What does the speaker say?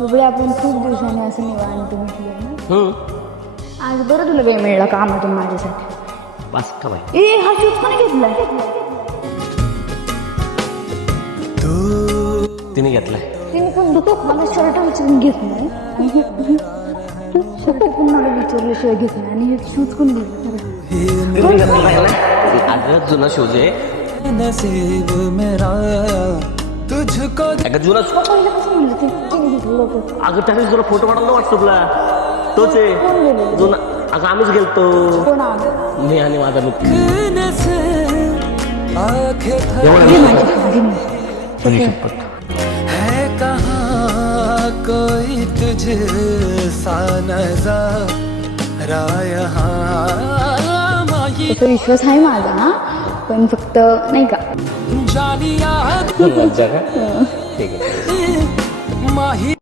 बघूया आपण खूप दिवसांनी असं निवांत म्हटलं ना. आज बरं तुला वेळ मिळाला कामातून माझ्यासाठी. बस का बाई. ए हा शूज कोणी घेतलाय? तिने घेतलाय. तिने पण दुखो मला शर्ट विचारून घेत नाही. शर्ट पण मला विचारल्याशिवाय घेत नाही आणि हे शूज कोण घेतलं? अगं जुना शूज आहे. नसीब मेरा तुझको अगं जुना पहिल्यापासून म्हणलं ते तिने घेतलं होतं. अगं त्याने तुला फोटो पाठवला व्हॉट्सअपला. तोच आहे कोण गेलेलं? जुना. अगं आम्हीच गेलतो कोण आलं? मी आणि माझा मित्र. से आंखें घे माझी घे मी. है कहाँ कोई तुझे सा नजारा यहाँ माही तसा विश्वास आहे माझा हा, पण फक्त नाही का जानिया मज्जा का ठीक आहे. माही